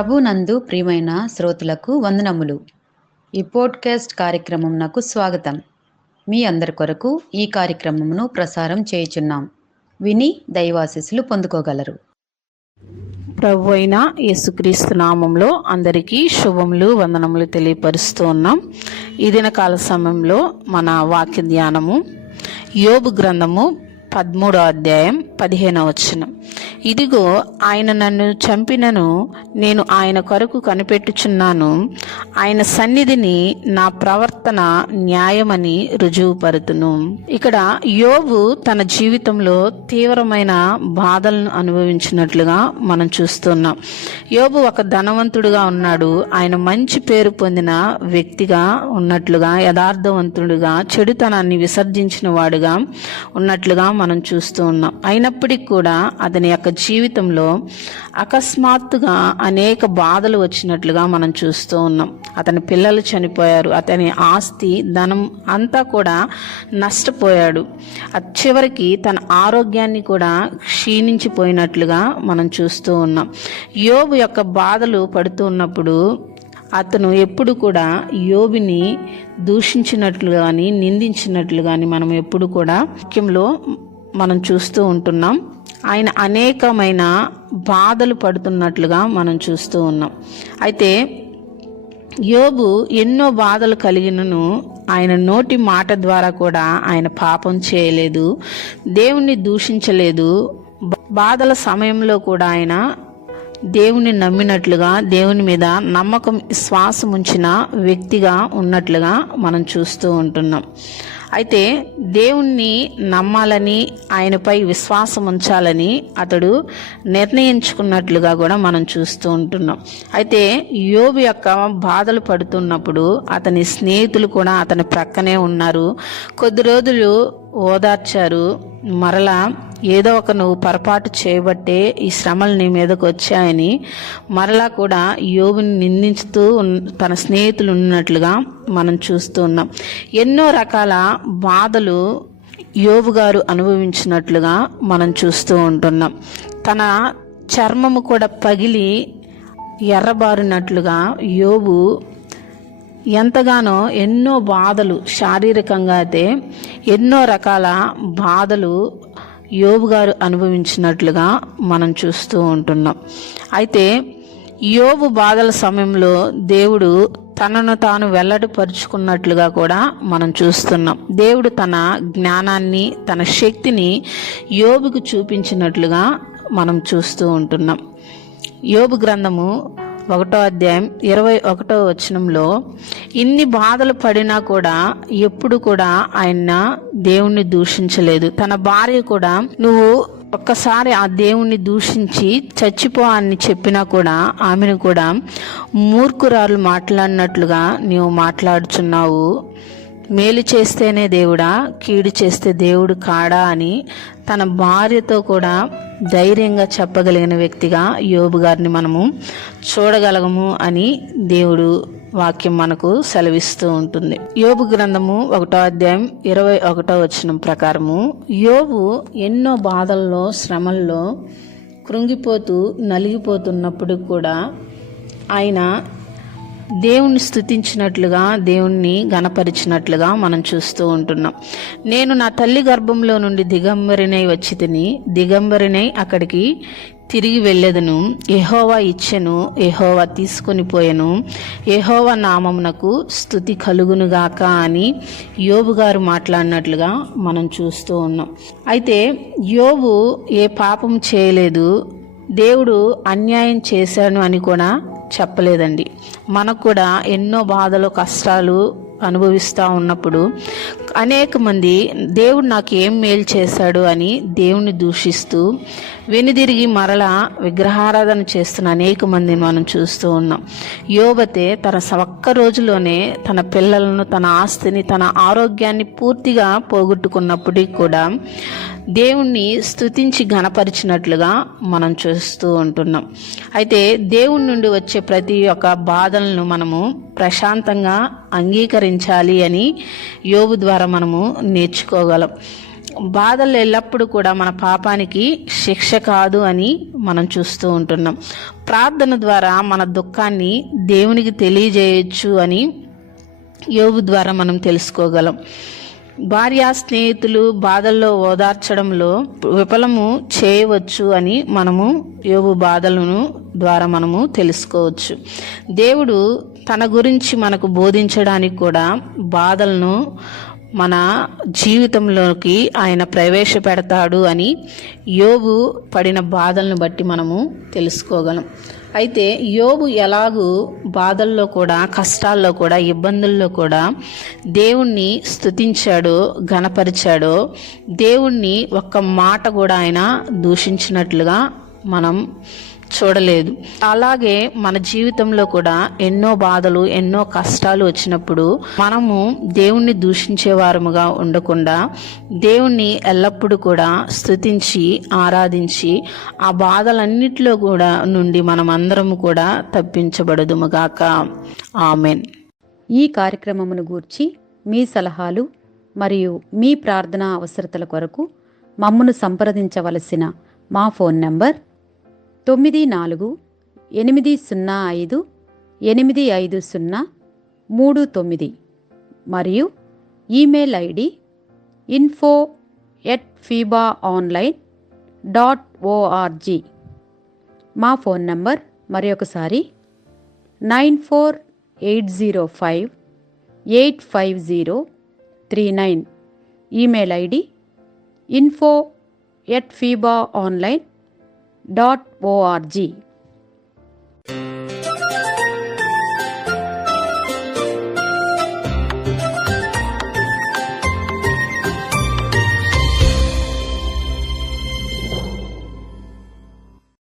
ప్రభునందు ప్రియమైన శ్రోతలకు వందనములు. ఈ పోడ్కాస్ట్ కార్యక్రమం నాకు స్వాగతం. మీ అందరి కొరకు ఈ కార్యక్రమమును ప్రసారం చేయుచున్నాం. విని దైవాశీస్సులు పొందుకోగలరు. ప్రభు అయిన యేసుక్రీస్తు నామంలో అందరికీ శుభములు వందనములు తెలియపరుస్తూ ఉన్నాం. ఈ దినకాల సమయంలో మన వాక్య ధ్యానము యోబు గ్రంథము 13వ అధ్యాయం 15వ వచనం. ఇదిగో ఆయన నన్ను చంపినను నేను ఆయన కొరకు కనిపెట్టుచున్నాను, ఆయన సన్నిధిని నా ప్రవర్తన న్యాయమని రుజువుపరుతును. ఇక్కడ యోబు తన జీవితంలో తీవ్రమైన బాధలను అనుభవించినట్లుగా మనం చూస్తున్నాం. యోబు ఒక ధనవంతుడుగా ఉన్నాడు. ఆయన మంచి పేరు పొందిన వ్యక్తిగా ఉన్నట్లుగా, యథార్థవంతుడుగా, చెడుతనాన్ని విసర్జించిన వాడుగా ఉన్నట్లుగా మనం చూస్తూ ఉన్నాం. అయినప్పటికీ కూడా అతని యొక్క జీవితంలో అకస్మాత్తుగా అనేక బాధలు వచ్చినట్లుగా మనం చూస్తూ ఉన్నాం. అతని పిల్లలు చనిపోయారు, అతని ఆస్తి ధనం అంతా కూడా నష్టపోయాడు. చివరికి తన ఆరోగ్యాన్ని కూడా క్షీణించిపోయినట్లుగా మనం చూస్తూ ఉన్నాం. యోబు యొక్క బాధలు పడుతూ ఉన్నప్పుడు అతను ఎప్పుడు కూడా యోబుని దూషించినట్లు కానీ నిందించినట్లు కానీ మనం ఎప్పుడు కూడా వాక్యంలో మనం చూస్తూ ఉంటున్నాం. ఆయన అనేకమైన బాధలు పడుతున్నట్లుగా మనం చూస్తూ ఉన్నాం. అయితే యోబు ఎన్నో బాధలు కలిగినను ఆయన నోటి మాట ద్వారా కూడా ఆయన పాపం చేయలేదు, దేవుణ్ణి దూషించలేదు. బాధల సమయంలో కూడా ఆయన దేవుని నమ్మినట్లుగా, దేవుని మీద నమ్మకం విశ్వాసం ఉంచిన వ్యక్తిగా ఉన్నట్లుగా మనం చూస్తూ ఉంటున్నాం. అయితే దేవుణ్ణి నమ్మాలని, ఆయనపై విశ్వాసం ఉంచాలని అతడు నిర్ణయించుకున్నట్లుగా కూడా మనం చూస్తూ ఉంటున్నాం. అయితే యోబు యొక్క బాధలు పడుతున్నప్పుడు అతని స్నేహితులు కూడా అతని ప్రక్కనే ఉన్నారు. కొద్ది రోజులు ఓదార్చారు. మరలా ఏదో ఒక నువ్వు పొరపాటు చేయబట్టే ఈ శ్రమలు నీ మీదకు వచ్చాయని మరలా కూడా యోబుని నిందించుతూ తన స్నేహితులు ఉన్నట్లుగా మనం చూస్తూ ఉన్నాం. ఎన్నో రకాల బాధలు యోబు గారు అనుభవించినట్లుగా మనం చూస్తూ ఉంటున్నాం. తన చర్మము కూడా పగిలి ఎర్రబారినట్లుగా యోబు ఎంతగానో ఎన్నో బాధలు, శారీరకంగా అయితే ఎన్నో రకాల బాధలు యోబు గారు అనుభవించినట్లుగా మనం చూస్తూ ఉంటున్నాం. అయితే యోబు బాధల సమయంలో దేవుడు తనను తాను వెల్లడిపరుచుకున్నట్లుగా కూడా మనం చూస్తున్నాం. దేవుడు తన జ్ఞానాన్ని, తన శక్తిని యోబుకు చూపించినట్లుగా మనం చూస్తూ ఉంటున్నాం. యోబు గ్రంథము 1వ అధ్యాయం 21వ వచనంలో ఇన్ని బాధలు పడినా కూడా ఎప్పుడు కూడా ఆయన దేవుణ్ణి దూషించలేదు. తన భార్య కూడా నువ్వు ఒక్కసారి ఆ దేవుణ్ణి దూషించి చచ్చిపో అని చెప్పినా కూడా ఆమెను కూడా మూర్ఖురాలు మాట్లాడినట్లుగా నీవు మాట్లాడుచున్నావు, మేలు చేస్తేనే దేవుడా, కీడు చేస్తే దేవుడు కాడా అని తన భార్యతో కూడా ధైర్యంగా చెప్పగలిగిన వ్యక్తిగా యోబు గారిని మనము చూడగలగము అని దేవుడు వాక్యం మనకు సెలవిస్తూ ఉంటుంది. యోబు గ్రంథము 1వ అధ్యాయం 21వ వచనం ప్రకారము యోబు ఎన్నో బాధల్లో, శ్రమల్లో కృంగిపోతూ నలిగిపోతున్నప్పుడు కూడా ఆయన దేవుణ్ణి స్తుతించినట్లుగా, దేవుణ్ణి గణపరిచినట్లుగా మనం చూస్తూ ఉంటున్నాం. నేను నా తల్లి గర్భంలో నుండి దిగంబరినై వచ్చి తిని దిగంబరినై అక్కడికి తిరిగి వెళ్ళెదను. యెహోవా ఇచ్చెను, యెహోవా తీసుకొని పోయెను, యెహోవా నామమునకు స్తుతి కలుగునుగాక అని యోబు గారు మాట్లాడినట్లుగా మనం చూస్తూ ఉన్నాం. అయితే యోబు ఏ పాపం చేయలేదు, దేవుడు అన్యాయం చేశాను అని కూడా చెప్పలేదండి. మనకు కూడా ఎన్నో బాధలు, కష్టాలు అనుభవిస్తూ ఉన్నప్పుడు అనేక మంది దేవుడు నాకు ఏం మేలు చేశాడు అని దేవుణ్ణి దూషిస్తూ వెనుదిరిగి మరలా విగ్రహారాధన చేస్తున్న అనేక మందిని మనం చూస్తూ ఉన్నాం. యోబతే తన ఒక్క రోజులోనే తన పిల్లలను, తన ఆస్తిని, తన ఆరోగ్యాన్ని పూర్తిగా పోగొట్టుకున్నప్పటికీ కూడా దేవుణ్ణి స్తుతించి ఘనపరిచినట్లుగా మనం చూస్తూ ఉంటున్నాం. అయితే దేవుని నుండి వచ్చే ప్రతి ఒక్క బాధలను మనము ప్రశాంతంగా అంగీకరించాలి అని యోబు ద్వారా మనము నేర్చుకోగలం. బాధలు ఎల్లప్పుడూ కూడా మన పాపానికి శిక్ష కాదు అని మనం చూస్తూ ఉంటున్నాం. ప్రార్థన ద్వారా మన దుఃఖాన్ని దేవునికి తెలియజేయచ్చు అని యోబు ద్వారా మనం తెలుసుకోగలం. భార్య స్నేహితులు బాధల్లో ఓదార్చడంలో విఫలము చేయవచ్చు అని మనము యోబు బాధలను ద్వారా మనము తెలుసుకోవచ్చు. దేవుడు తన గురించి మనకు బోధించడానికి కూడా బాధలను మన జీవితంలోకి ఆయన ప్రవేశపెడతాడు అని యోబు పడిన బాధలను బట్టి మనము తెలుసుకోగలం. అయితే యోబు ఎలాగూ బాధల్లో కూడా, కష్టాల్లో కూడా, ఇబ్బందుల్లో కూడా దేవుణ్ణి స్తుతించాడో, ఘనపరిచాడో, దేవుణ్ణి ఒక్క మాట కూడా ఆయన దూషించినట్లుగా మనం చూడలేదు. అలాగే మన జీవితంలో కూడా ఎన్నో బాధలు, ఎన్నో కష్టాలు వచ్చినప్పుడు మనము దేవుణ్ణి దూషించే వారముగా ఉండకుండా దేవుణ్ణి ఎల్లప్పుడూ కూడా స్తుతించి ఆరాధించి ఆ బాధలన్నిటిలో కూడా నుండి మనమందరము కూడా తప్పించబడుదుముగాక. ఆమెన్. ఈ కార్యక్రమమును గూర్చి మీ సలహాలు మరియు మీ ప్రార్థనా అవసరతల కొరకు మమ్మను సంప్రదించవలసిన మా ఫోన్ నంబర్ 948585085039 మరియు ఈమెయిల్ ఐడి info@fibaonline.org. మా ఫోన్ నంబర్ మరొకసారి 9480585039. Email ID info@fibaonline.org.